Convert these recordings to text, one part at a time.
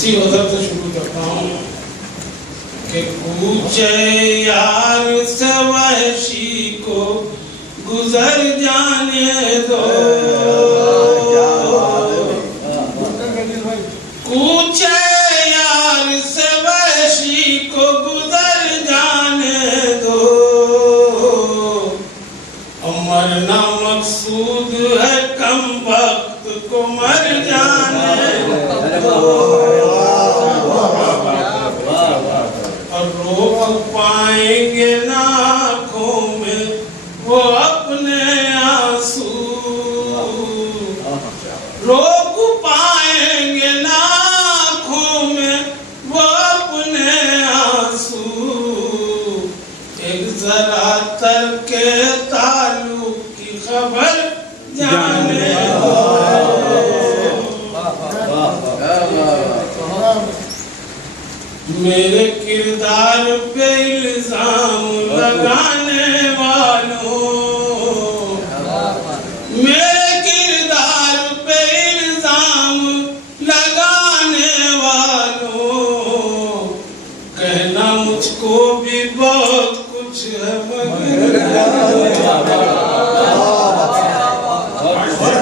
इसी गज़ल से शुरू करता हूँ कि पूछे यार से वहशी को गुजर जाने दो, पूछे यार से वहशी को गुजर जाने दो, मरना मकसूद है कम वक्त को मर जाने दो, और रोक पाएंगे ना आँखों में वो अपने आंसू, रोक पाएंगे ना आँखों में वो अपने आंसू, एक जरा तरके ताल्लुक की खबर जाने दो। मेरे किरदार पे इल्जाम लगाने वालों, मेरे किरदार पे इल्जाम लगाने वालों, कहना मुझको भी बहुत कुछ है मगर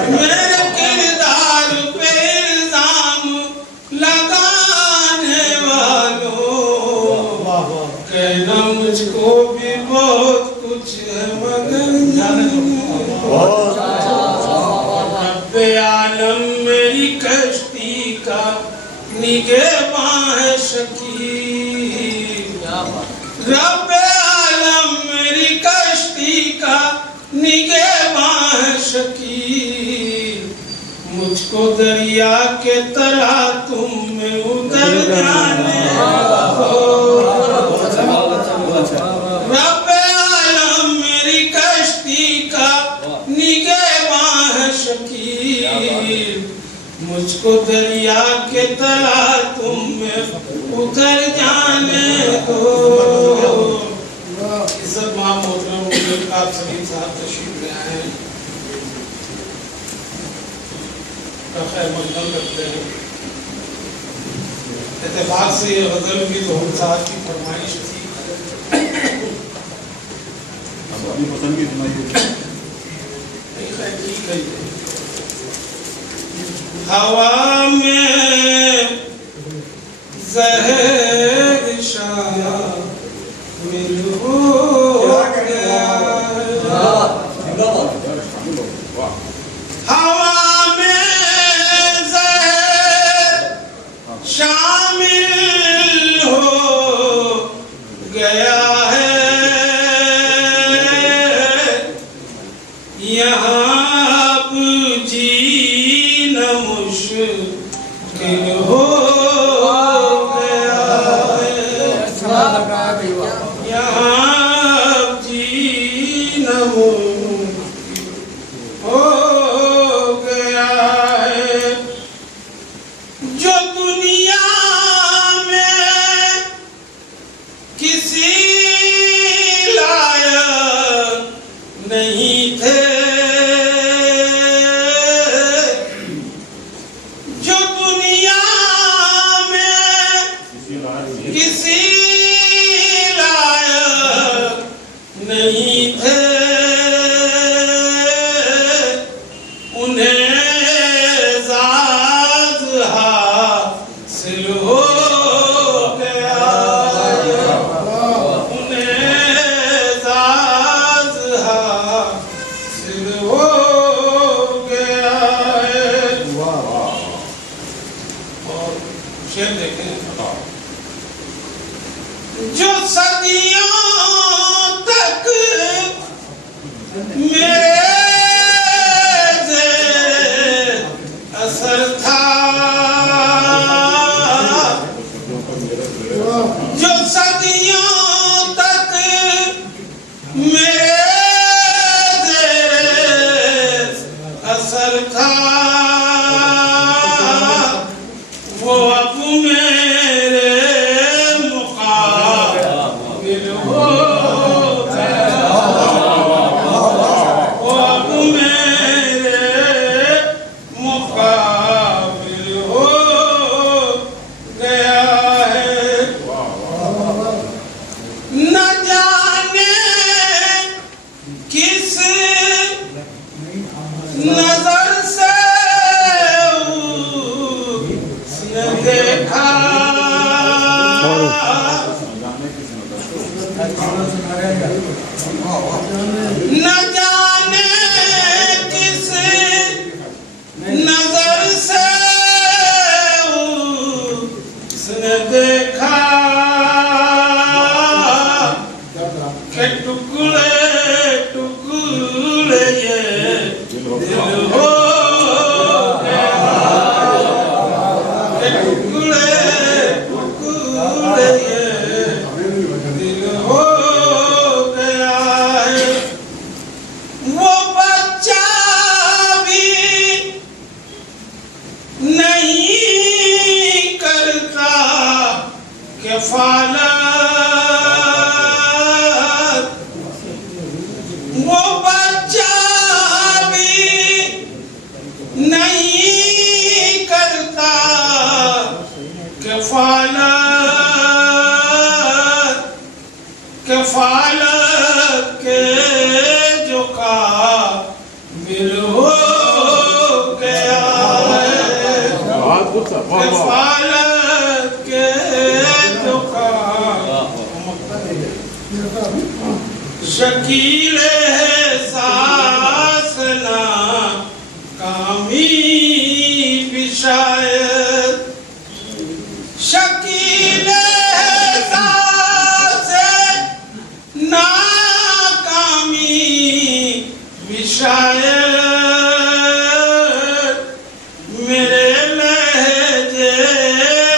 मेरे किरदार पे इल्जाम लगाने वालों, कहना मुझको भी बहुत कुछ है मगर रब्बे आलम मेरी कश्ती का निगहबान है शकीर, रब्बे आलम मेरी कश्ती का निगहबान है शकीर, मुझको दरिया के तलातुम में उतर जाने दो, रब्बे आलम मेरी कश्ती का निगहबान है शकीर, मुझको दरिया के तलातुम में उतर जाने दो। इज्जत मोहतरम आप सलीम साहब तशरीफ ले आए हैं, खैर मकदम करते हैं। इत्तेफाक से ये गजल भी ज़ोहर साहब की फरमाइश थी, अपनी पसंद की सुनाइए। ठीक है। हवा में ज़हर शामिल हो गया, हवा में ज़हर शामिल हो गया है, यहाँ अब जीना मुश्किल हो गया न जाने किस नजर से उसने देखा कि टुकड़े टुकड़े ये दिल हो गया, कि टुकड़े टुकड़े ये दिल हो गया है। वो बच्चा भी नहीं करता कफालत, वो बच्चा भी नहीं करता कफालत, कफालत के जो काबिल हो गया है, कफालत के जो काबिल शकीले सासना कामी बिशायद, शकीले नाकामी विशायद, मेरे लहजे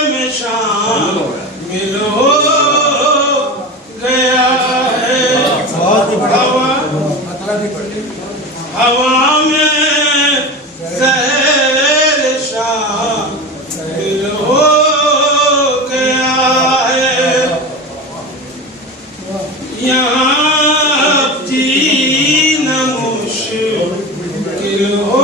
में शामिल हो गया है। हवा में सहर शामिल हो गया है। यहाँ जीना मुश्किल हो